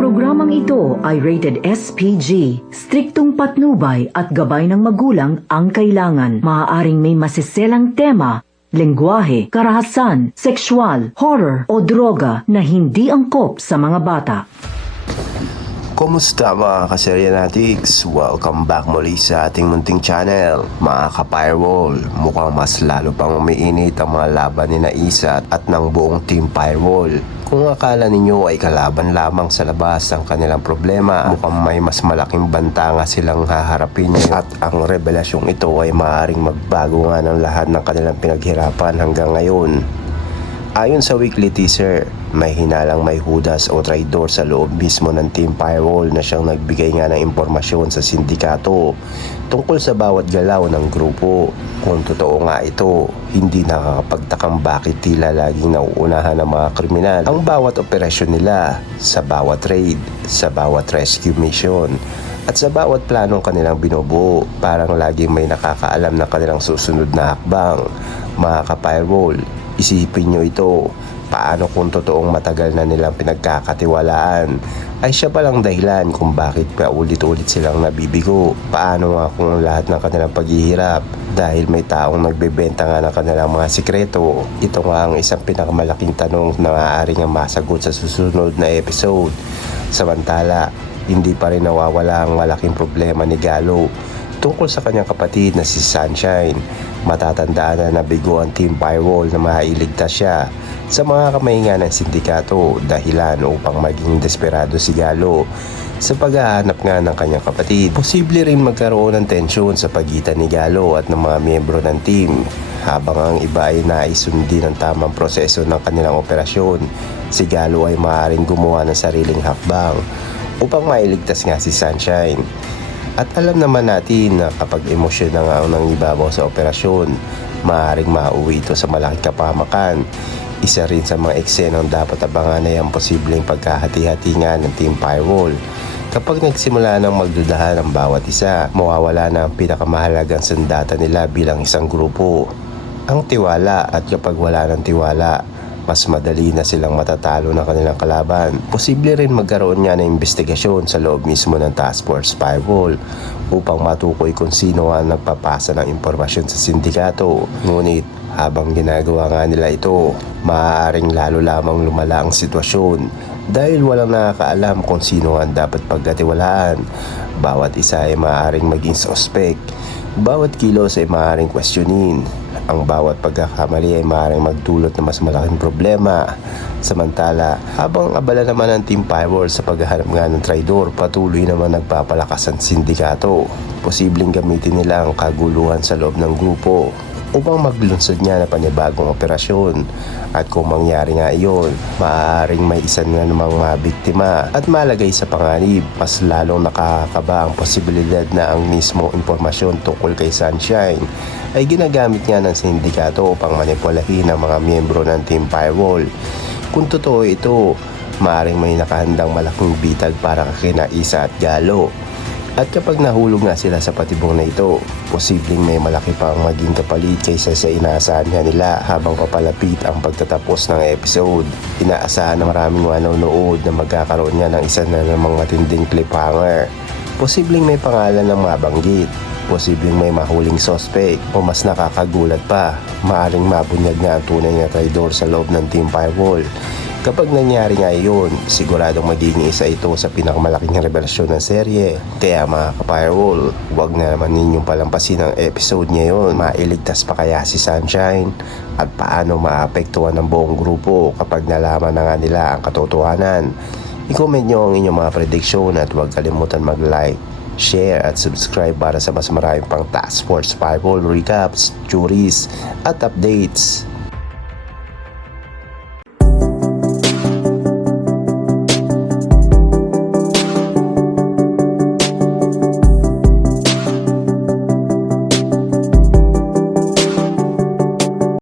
Programang ito ay rated SPG, striktong patnubay at gabay ng magulang ang kailangan. Maaaring may masiselang tema, lengguwahe, karahasan, sexual, horror o droga na hindi angkop sa mga bata. Kumusta mga kaseryanatics? Welcome back muli sa ating munting channel. Mga ka-Firewall, mukhang mas lalo pang umiinit ang mga laban ni Naisat at ng buong Team Firewall. Kung akala ninyo ay kalaban lamang sa labas ang kanilang problema, mukhang may mas malaking banta nga silang haharapin at ang revelasyong ito ay maaaring magbago nga ng lahat ng kanilang pinaghirapan hanggang ngayon. Ayon sa weekly teaser, may hinalang may hudas o traidor sa loob mismo ng Team Firewall na siyang nagbigay nga ng impormasyon sa sindikato tungkol sa bawat galaw ng grupo. Kung totoo nga ito, hindi nakakapagtakang bakit tila laging nauunahan ng mga kriminal ang bawat operasyon nila sa bawat raid, sa bawat rescue mission at sa bawat planong kanilang binubuo. Parang laging may nakakaalam ng kanilang susunod na hakbang. Mga ka-Firewall, isipin nyo ito. Paano kung totoong matagal na nilang pinagkakatiwalaan ay siya palang dahilan kung bakit paulit-ulit silang nabibigo? Paano nga kung lahat ng kanilang paghihirap dahil may taong nagbebenta nga ng kanilang mga sikreto? Ito nga ang isang pinakamalaking tanong na maaaring ang masagot sa susunod na episode. Samantala, hindi pa rin nawawala ang malaking problema ni Galo tungkol sa kanyang kapatid na si Sunshine. Matatandaan na nabigo ang Team Firewall na mailigtas siya sa mga kamahinga ng sindikato dahilan upang maging desperado si Galo sa paghahanap nga ng kanyang kapatid. Posible rin magkaroon ng tensyon sa pagitan ni Galo at ng mga miyembro ng team habang ang iba ay naisundin ang tamang proseso ng kanilang operasyon. Si Galo ay maaaring gumawa ng sariling hakbang upang mailigtas nga si Sunshine. At alam naman natin na kapag emosyon na nga ang nangibabaw sa operasyon, maaaring mauwi ito sa malaking kapamakan. Isa rin sa mga eksenang dapat abangan ay ang posibleng pagkahati-hati nga ng Team Firewall. Kapag nagsimula ng magdudahan ang bawat isa, mawawala na ang pinakamahalagang sandata nila bilang isang grupo, ang tiwala. At kapag wala ng tiwala, mas madali na silang matatalo ng kanilang kalaban. Posible rin magkaroon nga ng investigasyon sa loob mismo ng Task Force Firewall upang matukoy kung sino ang nagpapasa ng impormasyon sa sindikato. Ngunit habang ginagawa nga nila ito, maaaring lalo lamang lumala ang sitwasyon dahil walang nakakaalam kung sino ang dapat pagkatiwalaan. Bawat isa ay maaaring maging suspect. Bawat kilos ay maaaring questionin. Ang bawat pagkakamali ay maaaring magdulot ng mas malaking problema. Samantala, habang abala naman ang Team Firewall sa paghahanap nga ng traidor, patuloy naman nagpapalakas ang sindikato. Posibleng gamitin nila ang kaguluhan sa loob ng grupo upang maglunsad niya na panibagong operasyon. At kung mangyari nga iyon, maaaring may isa na namang mabiktima at malagay sa panganib. Mas lalong nakakaba ang posibilidad na ang mismo impormasyon tungkol kay Sunshine ay ginagamit nga ng sindikato upang manipulahin ang mga miyembro ng Team Firewall. Kung totoo ito, maaaring may nakahandang malaking bitag para kay Naisa at Galo. At kapag nahulog nga sila sa patibong na ito, posibleng may malaki pang maging kapalit kaysa sa inaasahan nga nila habang papalapit ang pagtatapos ng episode. Inaasahan ng maraming manonood na magkakaroon niya ng isa na namang matinding cliffhanger. Posibleng may pangalan ng mabanggit, posibleng may mahuling suspect, o mas nakakagulat pa, maaaring mabunyag nga ang tunay na traidor sa loob ng Team Firewall. Kapag nangyari nga iyon, siguradong magiging isa ito sa pinakamalaking revelasyon ng serye. Kaya mga ka-Firewall, huwag na naman ninyong palampasin ang episode ngayon. Mailigtas pa kaya si Sunshine? At paano maapektuhan ng buong grupo kapag nalaman na nga nila ang katotohanan? I-comment nyo ang inyong mga prediksyon at huwag kalimutan mag-like, share at subscribe para sa mas maraming pang Task Force Firewall recaps, theories at updates.